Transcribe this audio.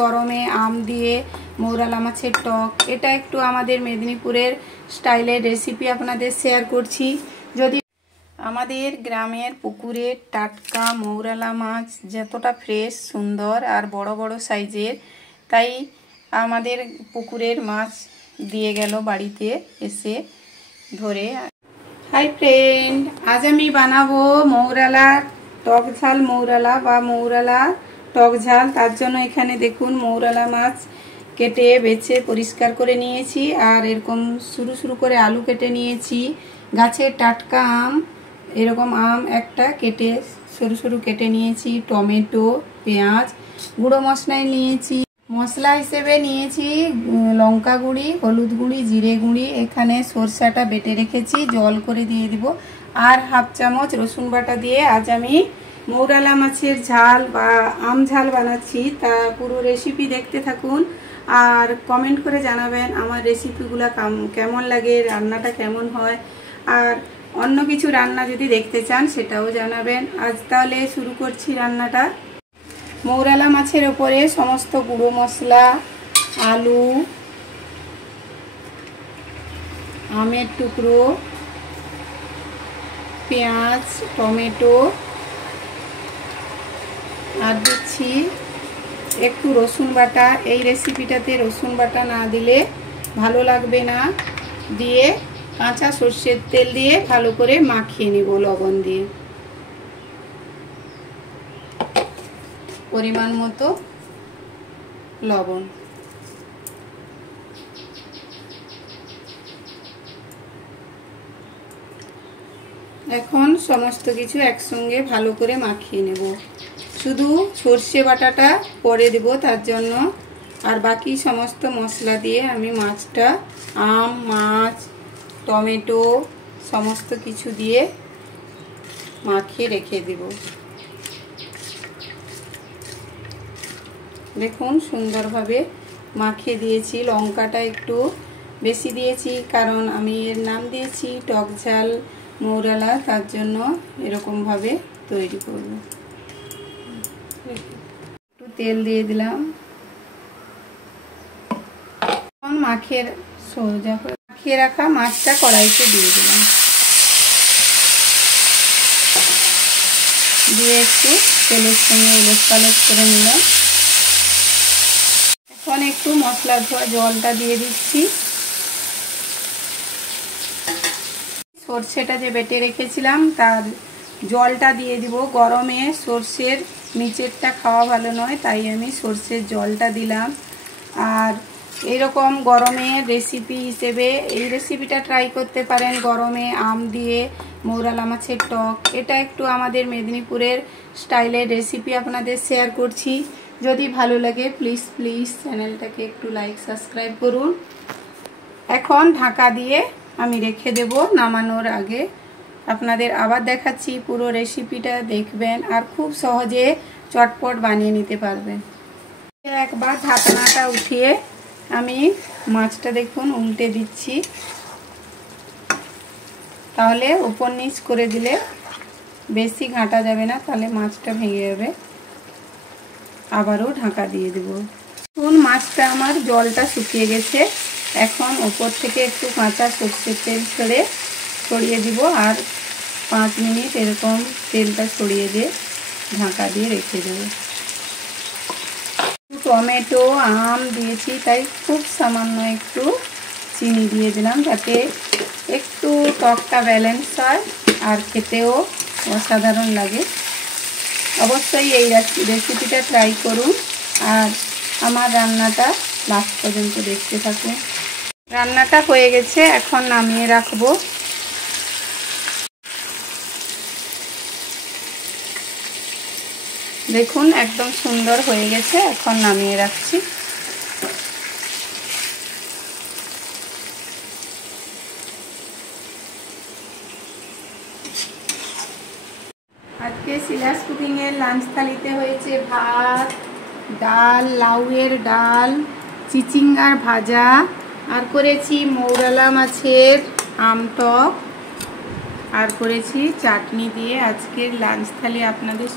গরমে আম দিয়ে মৌরালা মাছের টক। এটা একটু আমাদের মেদিনীপুরের স্টাইলের রেসিপি আপনাদের শেয়ার করছি। যদি আমাদের গ্রামের পুকুরের টাটকা মৌরালা মাছ যতটা ফ্রেশ, সুন্দর আর বড় বড় সাইজের, তাই আমাদের পুকুরের মাছ দিয়ে গেল বাড়িতে এসে ধরে। হাই ফ্রেন্ড, আজ আমি বানাবো মৌরালা টক ঝাল মৌরালা বা মৌরালা টক ঝাল। তার জন্য এখানে দেখুন মৌরালা মাছ কেটে বেছে পরিষ্কার করে নিয়েছি, আর এরকম সরু সরু করে আলু কেটে নিয়েছি। গাছের টাটকা আম, এরকম আম একটা কেটে সরু সরু কেটে নিয়েছি। টমেটো, পেঁয়াজ, গুঁড়ো মশলায় নিয়েছি। মশলা হিসেবে নিয়েছি লঙ্কা গুঁড়ি, হলুদ গুঁড়ি, জিরে গুঁড়ি। এখানে সরষাটা বেটে রেখেছি, জল করে দিয়ে দিব। আর হাফ চামচ রসুন বাটা দিয়ে আজ আমি মৌরালা মাছের ঝাল বা আম ঝাল বানাচ্ছি। তা পুরো রেসিপি দেখতে থাকুন আর কমেন্ট করে জানাবেন আমার রেসিপিগুলো কেমন লাগে, রান্নাটা কেমন হয়। আর অন্য কিছু রান্না যদি দেখতে চান সেটাও জানাবেন। আজ তাহলে শুরু করছি রান্নাটা। মৌরালা মাছের ওপরে সমস্ত গুঁড়ো মশলা, আলু, আমের টুকরো, পেঁয়াজ, টমেটো আর দিচ্ছি একটু রসুন বাটা। এই রেসিপিটাতে রসুন বাটা না দিলে ভালো লাগবে না। দিয়ে কাঁচা সর্ষের তেল দিয়ে ভালো করে মাখিয়ে নেব লবণ দিয়ে। পরিমাণ মতো লবণ। এখন সমস্ত কিছু একসঙ্গে ভালো করে মাখিয়ে নেব। শুধু সর্ষে বাটাটা পরে দেব তার জন্য, আর বাকি সমস্ত মশলা দিয়ে আমি মাছটা, আম, মাছ, টমেটো সমস্ত কিছু দিয়ে মাখিয়ে রেখে দেব। দেখুন সুন্দরভাবে মাখিয়ে দিয়েছি। লঙ্কাটা একটু বেশি দিয়েছি কারণ আমি এর নাম দিয়েছি টক ঝাল মৌরালা, তার জন্য এরকমভাবে তৈরি করব। একটু তেল দিয়ে দিলাম। এখন মাখিয়ে রাখা মাছটা কড়াইতে দিয়ে দিলাম, দিয়ে একটু তেলের সঙ্গে উলট পালট করে নিলাম। এখন একটু মশলা ধোয়া জলটা দিয়ে দিচ্ছি। সর্ষেটা যে বেটে রেখেছিলাম তার জলটা দিয়ে দিব। গরমে সর্ষের নিচেরটা খাওয়া ভালো নয়, তাই আমি সর্ষের জলটা দিলাম। আর এরকম গরমের রেসিপি হিসেবে এই রেসিপিটা ট্রাই করতে পারেন। গরমে আম দিয়ে মৌরালা মাছের টক। এটা একটু আমাদের মেদিনীপুরের স্টাইলের রেসিপি আপনাদের শেয়ার করছি। যদি ভালো লাগে প্লিজ চ্যানেলটাকে একটু লাইক, সাবস্ক্রাইব করুন। এখন ঢাকা দিয়ে আমি রেখে দেব। নামানোর আগে আপনাদের আবার দেখাচ্ছি, পুরো রেসিপিটা দেখবেন আর খুব সহজে চটপট বানিয়ে নিতে পারবেন। একবার ঢাকনাটা উঠিয়ে আমি মাছটা দেখুন উল্টে দিচ্ছি, তাহলে উপর নিচ করে দিলে বেশি ঘাঁটা যাবে না, তাহলে মাছটা ভেঙে যাবে। আবারও ঢাকা দিয়ে দেব। দেখুন মাছটা আমার জলটা শুকিয়ে গেছে। এখন ওপর থেকে একটু কাঁচা সর্ষের তেল ছড়িয়ে দিব, আর 5 মিনিট এরকম তেলটা ছড়িয়ে দিয়ে ঢাকা দিয়ে রেখে দেব। টমেটো, আম দিয়েছি তাই খুব সামান্য একটু চিনি দিয়ে দিলাম, যাতে একটু টকটা ব্যালেন্স হয় আর খেতেও অসাধারণ লাগে। অবশ্যই এই রেসিপিটা ট্রাই করুন আর আমার রান্নাটা লাস্ট পর্যন্ত দেখতে থাকুন। রান্নাটা হয়ে গেছে, এখন নামিয়ে রাখবো। দেখুন একদম সুন্দর হয়ে গেছে, এখন নামিয়ে রাখছি। আজকে শিলাস কুকিংয়ের লাঞ্চ থালিতে হয়েছে ভাত, ডাল, লাউয়ের ডাল, চিচিঙ্গার ভাজা, আর করেছি মৌরালা মাছের আম টক, আর করেছি চাটনি দিয়ে আজকের লাঞ্চ থালি আপনাদের